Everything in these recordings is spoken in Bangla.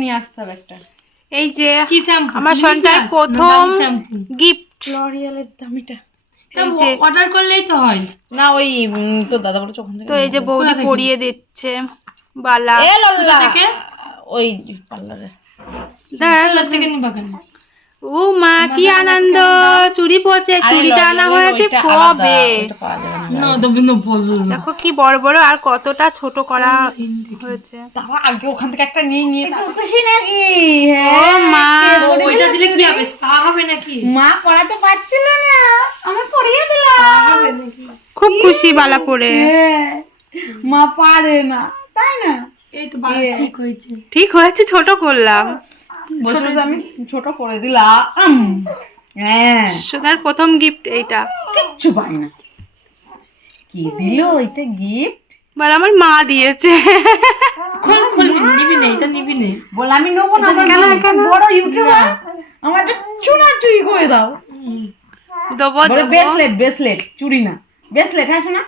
নিয়ে আসতে হবে একটা। এই যে আমার সন্তান প্রথম গিফট লরিয়ালের দামিটা। অর্ডার করলেই তো হয়। না ওই তো দাদা বলে ওখান তো এই যে বৌদি পরিয়ে দিচ্ছে বালা। এ লল্লা। থেকে? ওই পার্লারে। দাঁড়া থেকে নিবা কেন? ও মা কি আনন্দ! চুড়ি পচে আরে চুড়িটা আনা হয়েছে কবে? দেখো কি বড় বড় আর কতটা ছোট করা হয়েছে। আগে ওখান থেকে একটা নিয়ে নিয়ে খুশি নাকি? ও মা ওইটা দিলে কি হবে? স্পা হবে নাকি? মা পড়াতে পারছিল না। আমি পড়িয়ে দিলাম খুব খুশি বালা পরে হ্যাঁ, মা পারে না তাই না? এই তো বাল ঠিক হয়েছে। ঠিক হয়েছে ছোট করলাম। বসে বসে আমি ছোট করে দিলাম হ্যাঁ। সোনার প্রথম গিফট এইটা। কিচ্ছু পাই না। কি দিল? এটা গিফট বল আমার মা দিয়েছে। খোল খুলবি না, নিবি না এটা নিবি না। বলে আমি নেব না মা একটা বড় ইউটিউবার আমার চুনা চুরি করে দাও। দেবো বলে দেবো। ব্রেসলেট ব্রেসলেট চুরি না। ব্রেসলেট হ্যাঁ শোনা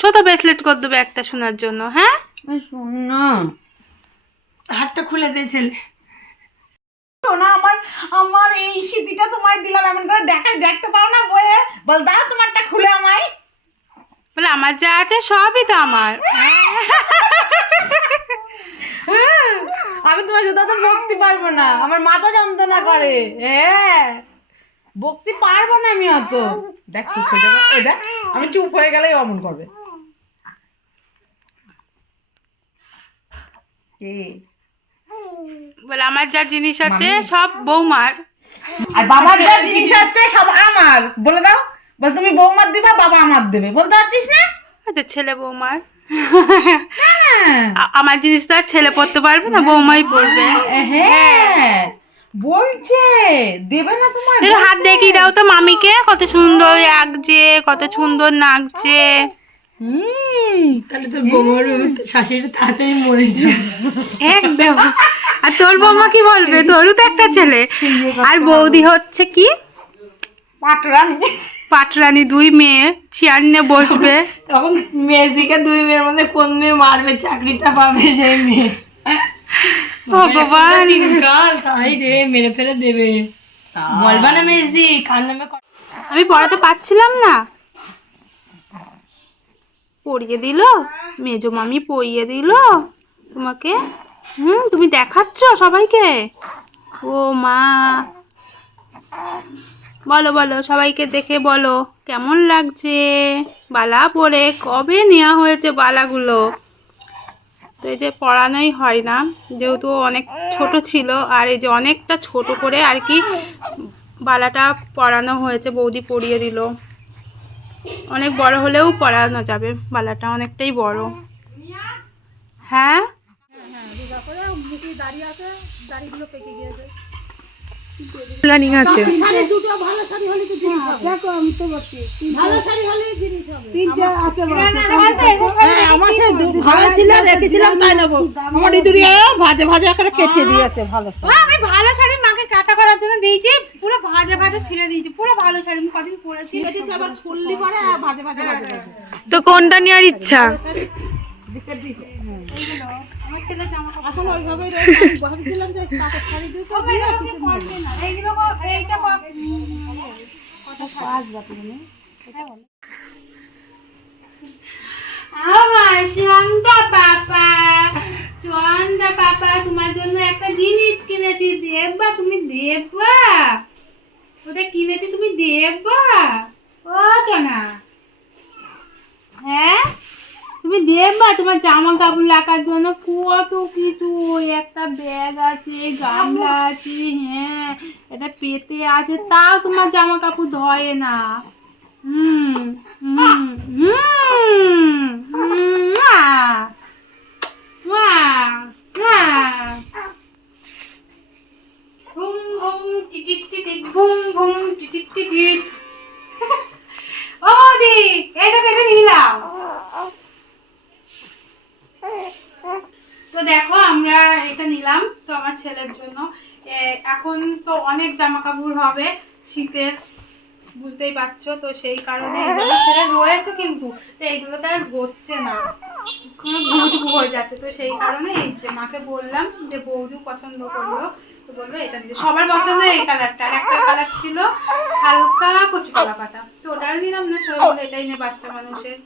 ছোট ব্রেসলেট করে দেবে একটা শোনার জন্য হ্যাঁ? শোন না। হাতটা খুলে দে ছেলে। আমার আমার এই স্মৃতিটা তোমায় দিলাম এমন করে দেখাই দেখতে পাও না বয়ে বল দাও তোমারটা খুলে আমায়। বলে আমার যা আছে সবই তো আমার। আমি তোমার জুতা তো বকতে পারব না। আমার মাথা যন্ত্রণা করে। হ্যাঁ বকতে পারব না আমি অত। দেখ চুপ হয়ে যাব দেখ আমি চুপ হয়ে গেলেই অমন করবে। কে? বলে আমার যা জিনিস আছে সব বৌমার। আর বাবার যা জিনিস আছে সব আমার। বলে দাও। বল তুমি বৌমার দিবা বাবা আমার দেবে। বলতে পারছিস না? হয়তো ছেলে বৌমার। হ্যাঁ। আমার জিনিস তো আর ছেলে পড়তে পারবে না বৌমাই পড়বে। হ্যাঁ বলছে দেবে না তোমার হাত দেখিয়ে দাও তো মামিকে কত সুন্দর লাগছে কত সুন্দর নাচছে। তাহলে তোর বৌমার শাশুড়ি তাড়াতাড়ি মরে যাবে। একদম। আর তোর বৌমা কি বলবে? তোরও তো একটা ছেলে। আর বৌদি হচ্ছে কি? পাটরানি। পাটরানি দুই মেয়ে। চেয়ার নিয়ে বসবে। তখন মেয়ের দিকে দুই মেয়ের মধ্যে কোন মেয়ে মারবে চাকরিটা পাবে সেই মেয়ে। ভগবান। তাই রে মেরে ফেলে দেবে। বলবা না মেজদি কার নামে আমি পড়াতে পারছিলাম না। পড়িয়ে দিল, মেজো মামি পড়িয়ে দিল। তোমাকে, হুম, তুমি দেখাচ্ছ সবাইকে? ও মা। বলো বলো, সবাইকে দেখে বলো, কেমন লাগছে? বালা পরে, কবে নেওয়া হয়েছে বালাগুলো? তো এই যে পড়ানোই হয় না, যেহেতু অনেক ছোট ছিল, আর এই যে অনেকটা ছোট করে আর কি বালাটা পড়ানো হয়েছে, বৌদি পরিয়ে দিল। অনেক বড় হলেও পরানো যাবে বালাটা অনেকটাই বড়। হ্যাঁ? প্ল্যানিং আছে। ভালো ছিল রেখেছিলাম তাই নেব। আমার ভাজে ভাজে করে কেটে দিয়েছে ভালো আমি ভালো শাড়ি মাকে কাটা করার জন্য দিয়েছি পুরো ভাজা ভাজা ছিঁড়ে দিয়েছি পুরো ভালো শাড়ি আমি কদিন পরেছি আবার ফুললি পরে ভাজা ভাজা তো কোনটা নেওয়ার ইচ্ছা? আমার ছেলে জামা কাপড় এখন ওইভাবেই রয়েছে আমি ভাবছিলাম যে তাকে শাড়ি এইটা ক- আমার শান্তা পাপা চন্দা পাপা তোমার জন্য কিনেছি দেববা তুমি দেববা। ওটা কিনেছি তুমি দেববা। ও চনা। হ্যাঁ? তুমি দেববা তোমার জামা কাপড় লাগার জন্য কত কিছু। একটা ব্যাগ আছে গামলা আছে হ্যাঁ এটা পেতে আছে তাও তোমার জামা কাপড় ধয় না। হুম হুম হুম হুম আহ, আহ, আহ। বুম তো দেখো, আমরা এটা নিলাম তো আমার ছেলের জন্য। এখন তো অনেক জামা কাপড় হবে শীতের বুঝতেই পারছ? তো সেই কারণে ছেলে রয়েছে কিন্তু, তো এইগুলো তো আর হচ্ছে না। হয়ে যাচ্ছে, তো সেই কারণে এই যে মাকে বললাম যে বৌদিও পছন্দ করল। বলল এটা নিতে সবার পছন্দ এই কালারটা। আর একটা কালার ছিল হালকা কচি কলা পাতা। তো ওটাও নিলাম না সবাই বলে এটাই নে বাচ্চা মানুষের।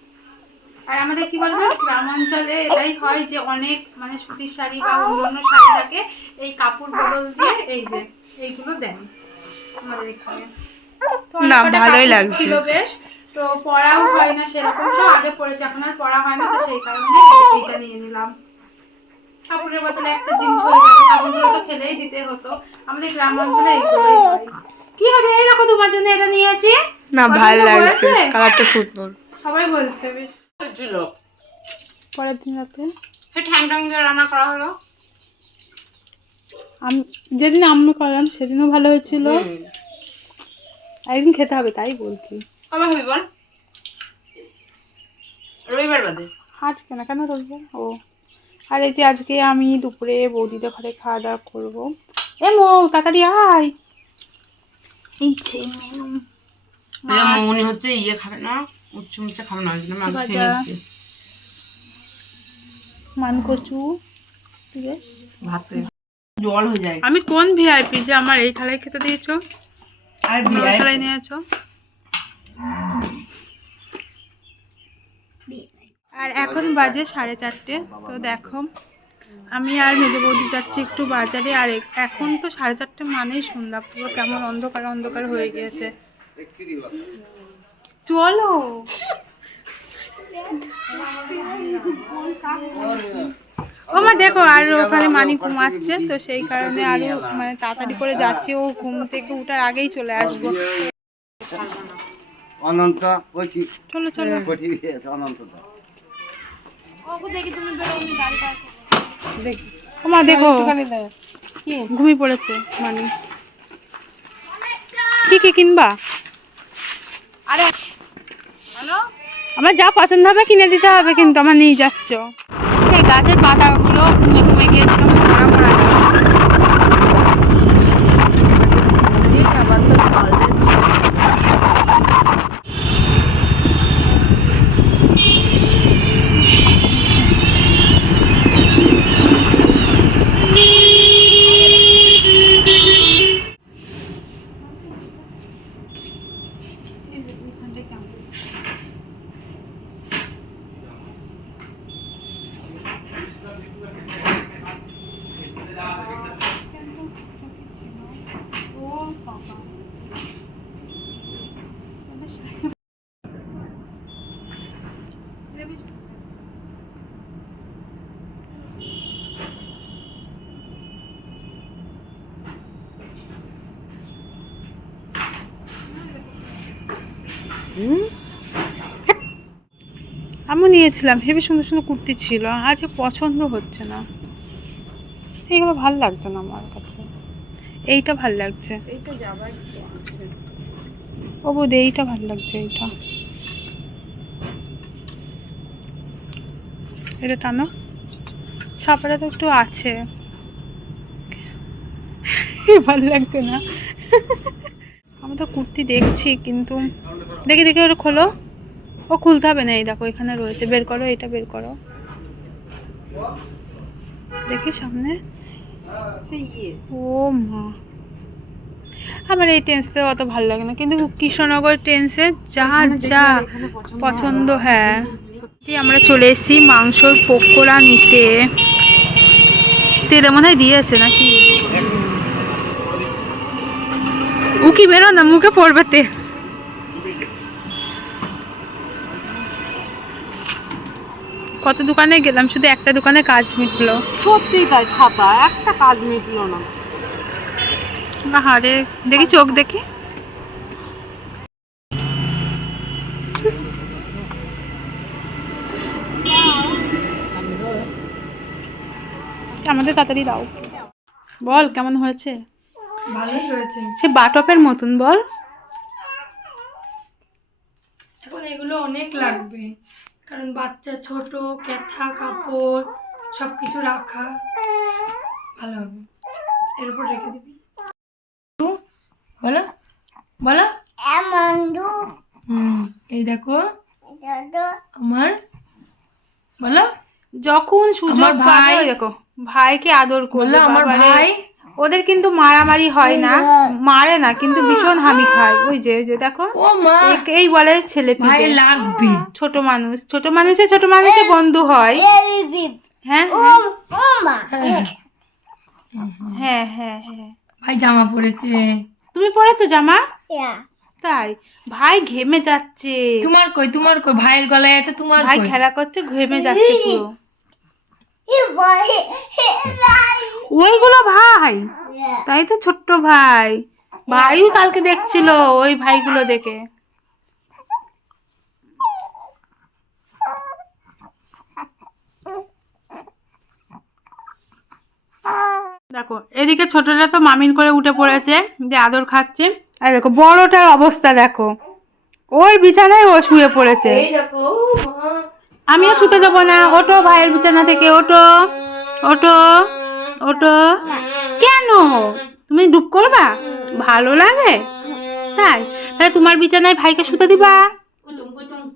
আর আমাদের কি বলতো গ্রাম অঞ্চলে এটাই হয় যে অনেক মানে সুতির শাড়ি বা অন্যান্য শাড়িটাকে এই কাপড় বদল দিয়ে এই যে এইগুলো দেন আমাদের এখানে। না, ভালোই কাপড় লাগছে। ছিল বেশ। তো পড়াও হয় না সেরকম সব আগে পড়েছে এখন আর পড়া হয় না তো সেই কারণে এইটা নিয়ে নিলাম। কাপড়ের বদলে একটা জিনিস হয়ে ফেলেই দিতে হতো। আমাদের গ্রাম অঞ্চলে হয়। কি হয়েছে? এই দেখো তোমার জন্য এটা নিয়েছি। না ভালো লাগছে। কালারটা সুন্দর। সবাই বলছে বেশ। পরের দিন রাতে? ঠ্যাং ঠ্যাং দিয়ে রান্না করা হলো। আমি যেদিন আম্মু করলাম সেদিনও ভালো হয়েছিল। একদিন খেতে হবে তাই বলছি। কবে হবি বল? রবিবার বাদে। আজকে না কেন রোববার? ও। আর এই যে আজকে আমি দুপুরে বৌদিদের ঘরে খাওয়া দাওয়া করব। এ মো তাড়াতাড়ি আয়। হচ্ছে ইয়ে খাবে না উচ্চ খাবে না জল হয়ে যায়। আমি কোন ভিআইপি যে আমার এই থালায় খেতে দিয়েছ? আর থালায় নিয়েছো? আর এখন বাজে সাড়ে চারটে তো দেখো আমি আর মেজ বৌদি যাচ্ছি একটু বাজারে আর এখন তো সাড়ে চারটে মানেই সন্ধ্যা পুরো কেমন অন্ধকার অন্ধকার হয়ে গিয়েছে। চলো। ও মা দেখো আর ওখানে মানি ঘুমাচ্ছে তো সেই কারণে আরও মানে তাড়াতাড়ি করে যাচ্ছি ও ঘুম থেকে উঠার আগেই চলে আসব। অনন্ত ওই কি? চলো চলো। ওই মা দেখো। ঘুমিয়ে পড়েছে মানে। কি কি কিনবা? আরে আমার যা পছন্দ হবে কিনে দিতে হবে কিন্তু আমার নিয়ে যাচ্ছ। এই গাছের পাতাগুলো ঘুমে ঘুমে গিয়েছে কেমন মরা মরা ও বাবা নিয়েছিলাম হেবি সুন্দর সুন্দর কুর্তি ছিল আজ পছন্দ হচ্ছে না। এইগুলো ভালো লাগছে না আমার কাছে। এইটা ভালো লাগছে। ও বোধ এইটা ভালো লাগছে এইটা। এটা টানো। ছাপাটা তো একটু আছে। ভালো লাগছে না। আমি তো কুর্তি দেখছি কিন্তু দেখি দেখি ওটা খোলো। ও খুলতে হবে না এই দেখো এখানে রয়েছে। বের করো এটা বের করো। দেখি সামনে। ও মা। আমার এই টেন্সে অত ভালো লাগে না কিন্তু কৃষ্ণনগর টেন্সে যা যা পছন্দ হ্যাঁ। সত্যি আমরা চলে এসেছি মাংসর পকোড়া নিতে। তেলে মনে হয় দিয়েছে নাকি? উকি বেরো না মুখে পড়বে তেল। কত দোকানে গেলাম শুধু একটা দোকানে কাজ মিটলো। সত্যি তাই ছাতা একটা কাজ মিটলো না। আহারে দেখি চোখ দেখি। আমাদের তাড়াতাড়ি দাও। বল কেমন হয়েছে? ভালোই হয়েছে। সে বাটপের মতন বল। এখন এগুলো অনেক লাগবে। কারণ বাচ্চা ছোট কেথা কাপড় সব কিছু রাখা। ভালো হবে। এর উপর রেখে দিবি। বলো বলো হুম এই দেখো। আমার বলো। যখন সুযোগ ভাই- দেখো ভাইকে আদর করবে বলল আমার ভাই। ওদের কিন্তু মারামারি হয় না মারে না কিন্তু ভীষণ হামি খায়। ওই যে যে দেখো এই বলে ছেলে ভাই লাগবে। ছোট মানুষ ছোট মানুষে ছোট মানুষে বন্ধু হয়। হ্যাঁ হ্যাঁ। হ্যাঁ হ্যাঁ। ভাই জামা পড়েছে তুমি পড়েছো জামা? তাই। ভাই ঘেমে যাচ্ছে। তোমার কই তোমার কই? ভাইয়ের গলায় আছে তোমার ভাই খেলা করতে ঘেমে যাচ্ছে পুরো। ওইগুলো ভাই? তাই তো ছোট্ট ভাই। ভাইও কালকে দেখছিল ওই ভাইগুলো দেখে। দেখো এদিকে ছোটটা তো মামিন করে উঠে পড়েছে যে আদর খাচ্ছে। আর দেখো বড়টার অবস্থা দেখো। ওর বিছানায় ও শুয়ে পড়েছে। আমিও শুতে দেবো না। ওটো ভাইয়ের বিছানা থেকে ওটো ওটো ওটো কেন? তুমি ডুব করবা? ভালো লাগে। তাই তাহলে তোমার বিছানায় ভাইকে শুতে দিবা।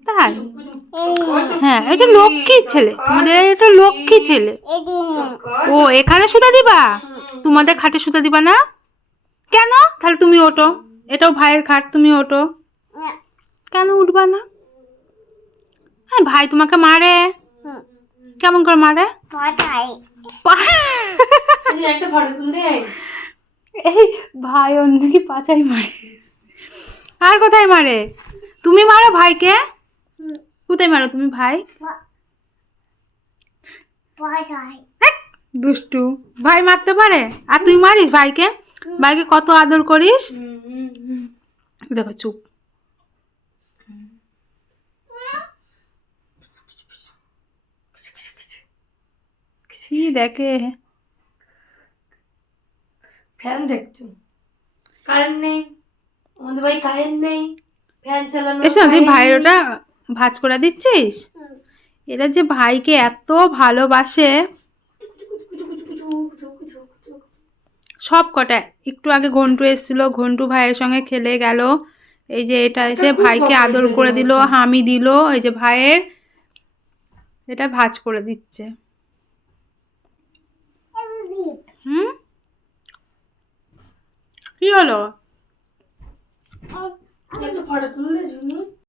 তাই। হ্যাঁ এটা লক্ষ্মীর ছেলে। আমাদের এটা লক্ষ্মী ছেলে। ও এখানে শুতে দিবা? তোমাদের খাটে শুতে দিবা না? কেন? তাহলে তুমি ওটো এটাও ভাইয়ের খাট তুমি ওটো কেন উঠবা না? হ্যাঁ ভাই তোমাকে মারে। কেমন করে মারে? পা- তুমি একটা ফটো তুলতে এই ভাই অন্যকে পাচাই মারে। আর কোথায় মারে? তুমি মারো ভাইকে? কোথায় মারো তুমি ভাই? দুষ্টু। ভাই মারতে পারে? আর তুই মারিস ভাইকে? ভাইকে কত আদর করিস? দেখো চুপ। কি দেখে? ফ্যান দেখছ? কারেন্ট নেই। আমাদের কারেন্ট নেই। ফ্যান চালানো এসো তুই ভাইয়ের ওটা ভাজ করে দিচ্ছিস? এরা যে ভাইকে এত ভালোবাসে। সব কটা। একটু আগে ঘন্টু এসেছিল। ঘন্টু ভাইয়ের সঙ্গে খেলে গেল। এই যে এটা এসে ভাইকে আদর করে দিল হামি দিল। এই যে ভাইয়ের এটা ভাজ করে দিচ্ছে। হুম? কি হলো?